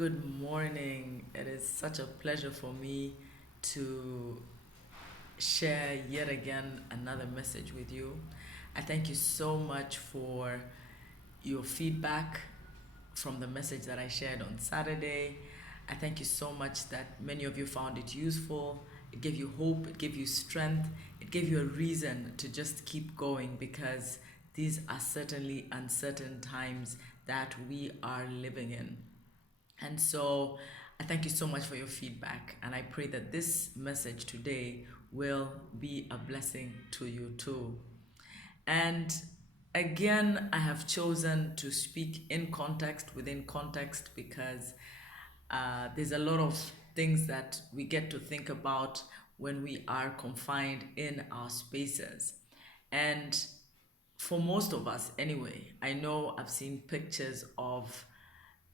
Good morning. It is such a pleasure for me to share yet again another message with you. I thank you so much for your feedback from the message that I shared on Saturday. I thank you so much that many of you found it useful. It gave you hope, it gave you strength, it gave you a reason to just keep going because these are certainly uncertain times that we are living in. And so I thank you so much for your feedback. And I pray that this message today will be a blessing to you too. And again, I have chosen to speak in context, within context, because there's a lot of things that we get to think about when we are confined in our spaces. And for most of us, anyway, I know I've seen pictures of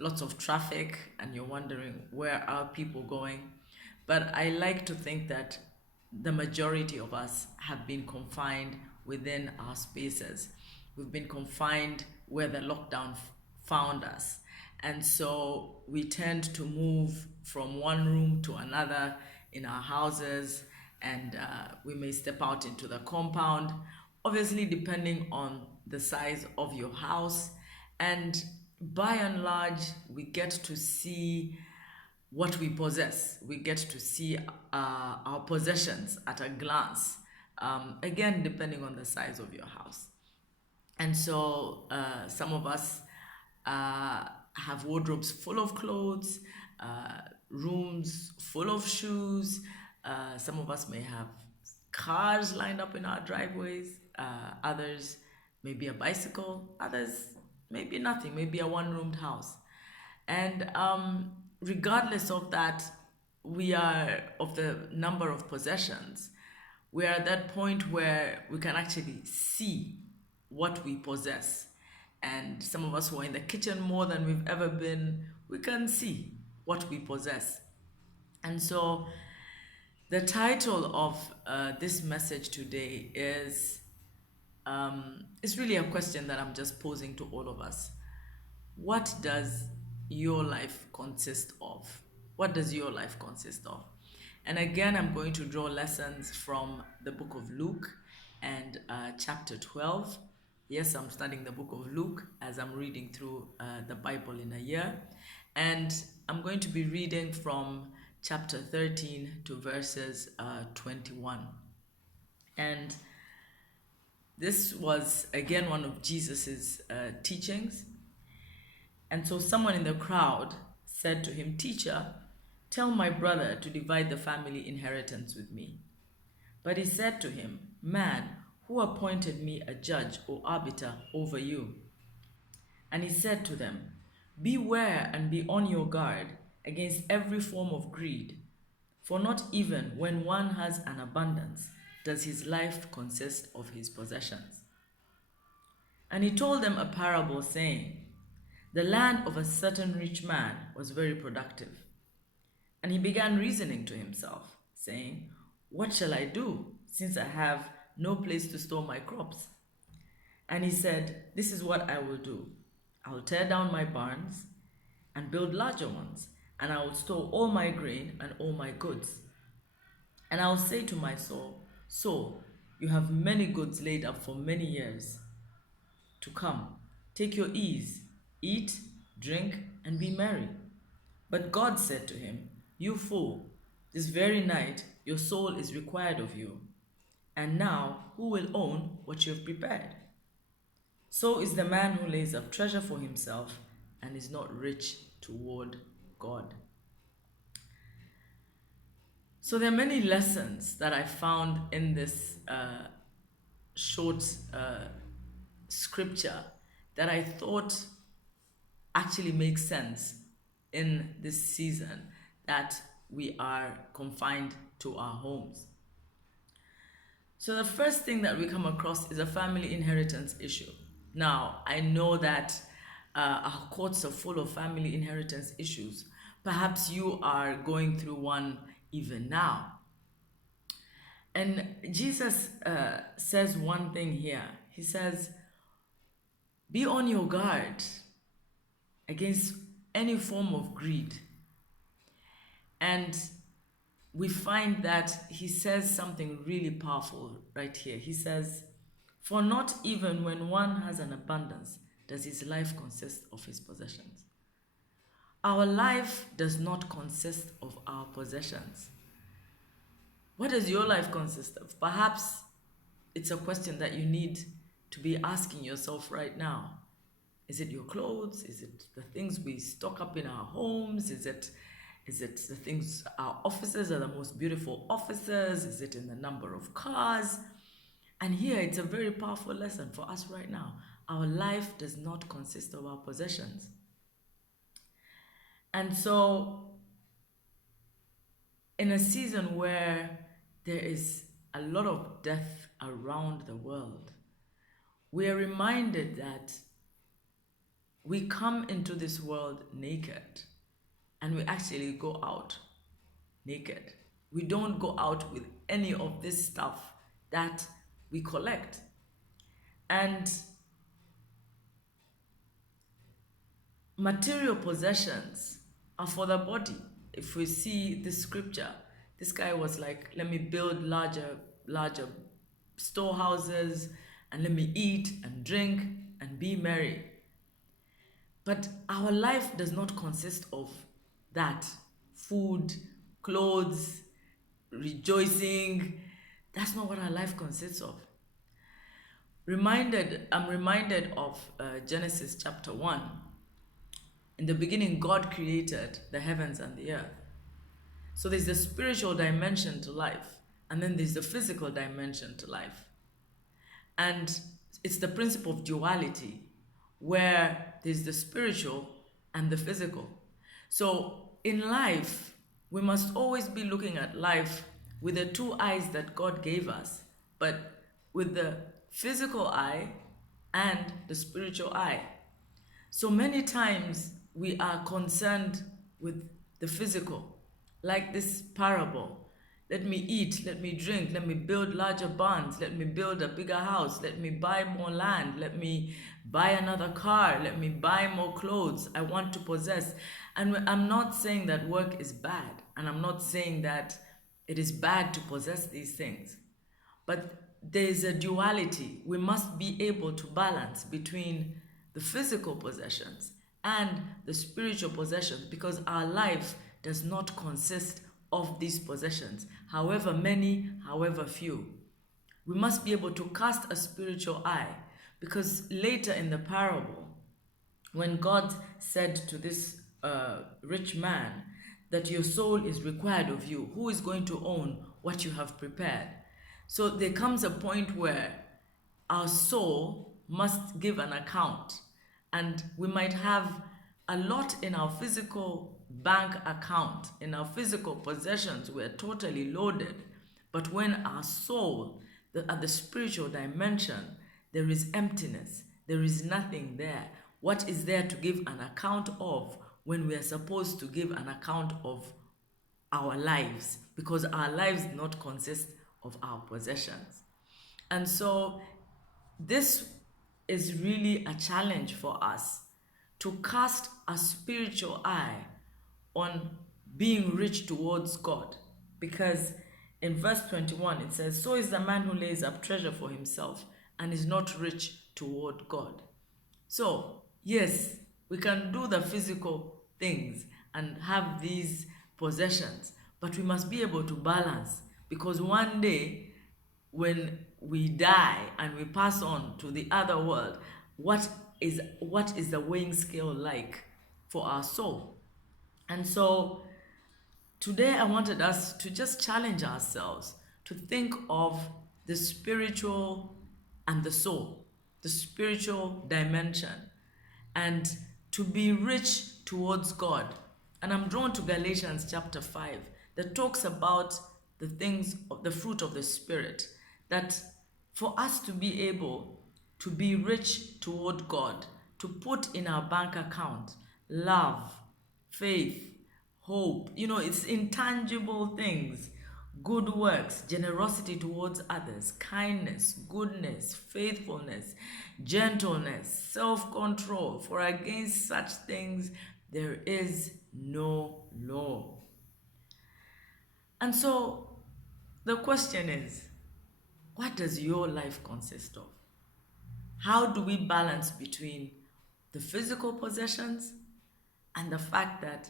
lots of traffic and you're wondering where are people going. But I like to think that the majority of us have been confined within our spaces. We've been confined where the lockdown found us. And so we tend to move from one room to another in our houses, and we may step out into the compound, obviously, depending on the size of your house. And by and large, we get to see what we possess. We get to see our possessions at a glance. Again, depending on the size of your house. And so some of us have wardrobes full of clothes, rooms full of shoes. Some of us may have cars lined up in our driveways. Others maybe a bicycle. Others maybe nothing, maybe a one-roomed house. And regardless of that, we are of the number of possessions. We are at that point where we can actually see what we possess. And some of us who are in the kitchen more than we've ever been, we can see what we possess. And so the title of this message today is really a question that I'm just posing to all of us. What does your life consist of? What does your life consist of? And again, I'm going to draw lessons from the book of Luke and chapter 12. Yes, I'm studying the book of Luke as I'm reading through the Bible in a year. And I'm going to be reading from chapter 13 to verses 21. And this was, again, one of Jesus's teachings. And so someone in the crowd said to him, "Teacher, tell my brother to divide the family inheritance with me." But he said to him, "Man, who appointed me a judge or arbiter over you?" And he said to them, "Beware and be on your guard against every form of greed, for not even when one has an abundance does his life consist of his possessions." And he told them a parable, saying, "The land of a certain rich man was very productive. And he began reasoning to himself, saying, 'What shall I do, since I have no place to store my crops?' And he said, 'This is what I will do. I will tear down my barns and build larger ones, and I will store all my grain and all my goods. And I will say to my soul, Soul, you have many goods laid up for many years to come. Take your ease, eat, drink, and be merry.' But God said to him, 'You fool, this very night your soul is required of you. And now who will own what you have prepared?' So is the man who lays up treasure for himself and is not rich toward God." So there are many lessons that I found in this short scripture that I thought actually makes sense in this season that we are confined to our homes. So the first thing that we come across is a family inheritance issue. Now, I know that our courts are full of family inheritance issues. Perhaps you are going through one even now. And Jesus says one thing here. He says, "Be on your guard against any form of greed. And we find that he says something really powerful right here. He says, "For not even when one has an abundance does his life consist of his possessions." Our life does not consist of our possessions. What does your life consist of? Perhaps it's a question that you need to be asking yourself right now. Is it your clothes? Is it the things we stock up in our homes? Is it the things, our offices are the most beautiful offices? Is it in the number of cars? And here it's a very powerful lesson for us right now. Our life does not consist of our possessions. And so, in a season where there is a lot of death around the world, we are reminded that we come into this world naked, and we actually go out naked. We don't go out with any of this stuff that we collect. And material possessions are for the body. If we see the scripture, this guy was like, let me build larger storehouses, and let me eat and drink and be merry. But our life does not consist of that. Food, clothes, rejoicing. That's not what our life consists of. I'm reminded of Genesis chapter 1. In the beginning, God created the heavens and the earth. So there's the spiritual dimension to life, and then there's the physical dimension to life. And it's the principle of duality, where there's the spiritual and the physical. So in life, we must always be looking at life with the two eyes that God gave us, but with the physical eye and the spiritual eye. So many times we are concerned with the physical, like this parable. Let me eat, let me drink, let me build larger barns, let me build a bigger house, let me buy more land, let me buy another car, let me buy more clothes. I want to possess. And I'm not saying that work is bad, and I'm not saying that it is bad to possess these things. But there's a duality. We must be able to balance between the physical possessions and the spiritual possessions, because our life does not consist of these possessions, however many, however few. We must be able to cast a spiritual eye, because later in the parable, when God said to this rich man that your soul is required of you, who is going to own what you have prepared? So there comes a point where our soul must give an account, and we might have a lot in our physical bank account, in our physical possessions, we're totally loaded. But when our soul, at the spiritual dimension, there is emptiness, there is nothing there. What is there to give an account of when we are supposed to give an account of our lives? Because our lives do not consist of our possessions. And so this is really a challenge for us, to cast a spiritual eye on being rich towards God. Because in verse 21 it says, "So is the man who lays up treasure for himself and is not rich toward God." So, yes, we can do the physical things and have these possessions, but we must be able to balance, because one day when we die and we pass on to the other world, what is the weighing scale like for our soul? And so today I wanted us to just challenge ourselves to think of the spiritual and the soul, the spiritual dimension, and to be rich towards God. And I'm drawn to Galatians chapter 5 that talks about the things of the fruit of the Spirit, that for us to be able to be rich toward God, to put in our bank account love, faith, hope, it's intangible things, good works, generosity towards others, kindness, goodness, faithfulness, gentleness, self-control. For against such things There is no law. And so the question is, what does your life consist of? How do we balance between the physical possessions and the fact that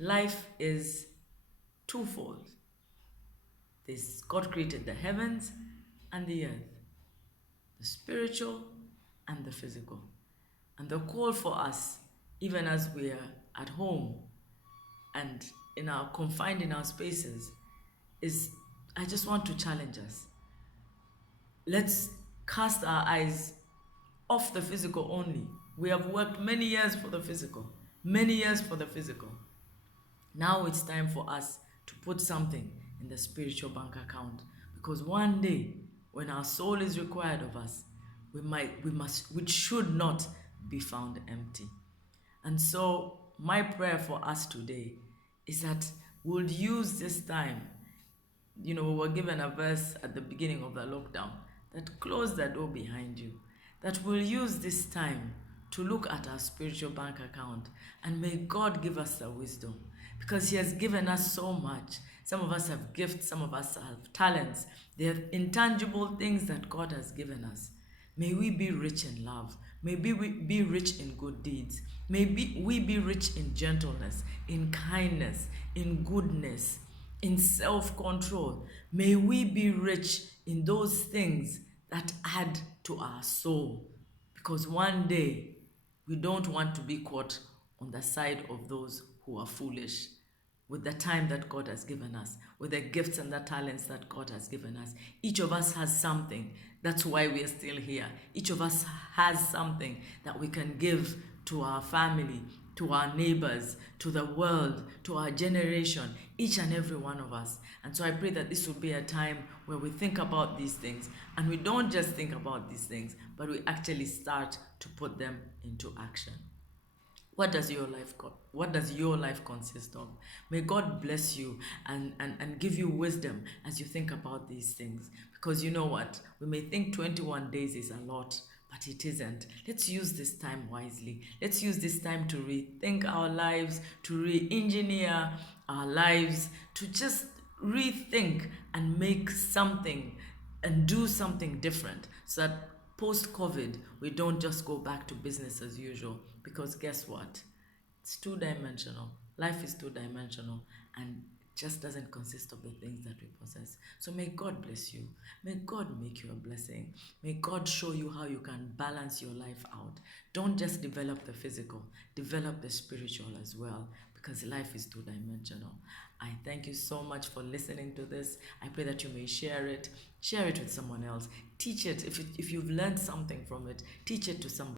life is twofold? God created the heavens and the earth, the spiritual and the physical. And the call for us, even as we are at home and confined in our spaces, is I just want to challenge us. Let's cast our eyes off the physical only. We have worked many years for the physical, many years for the physical. Now it's time for us to put something in the spiritual bank account, because one day when our soul is required of us, we should not be found empty. And so my prayer for us today is that we'll use this time. We were given a verse at the beginning of the lockdown that close the door behind you, that we'll use this time to look at our spiritual bank account, and may God give us the wisdom, because He has given us so much. Some of us have gifts, some of us have talents. They are intangible things that God has given us. May we be rich in love. May we be rich in good deeds. May we be rich in gentleness, in kindness, in goodness, in self-control. May we be rich in those things that add to our soul, because one day we don't want to be caught on the side of those who are foolish. With the time that God has given us, with the gifts and the talents that God has given us, each of us has something. That's why we are still here. Each of us has something that we can give to our family, to our neighbors, to the world, to our generation, each and every one of us. And so I pray that this will be a time where we think about these things, and we don't just think about these things, but we actually start to put them into action. What does your life consist of? May God bless you and give you wisdom as you think about these things. Because you know what? We may think 21 days is a lot, but it isn't. Let's use this time wisely. Let's use this time to rethink our lives, to re-engineer our lives, to just rethink and make something and do something different, so that post-COVID, we don't just go back to business as usual. Because guess what? It's two-dimensional. Life is two-dimensional, and just doesn't consist of the things that we possess. So may God bless you. May God make you a blessing. May God show you how you can balance your life out. Don't just develop the physical, develop the spiritual as well, because life is two-dimensional. I thank you so much for listening to this. I pray that you may share it with someone else. Teach it. If you've learned something from it, teach it to somebody.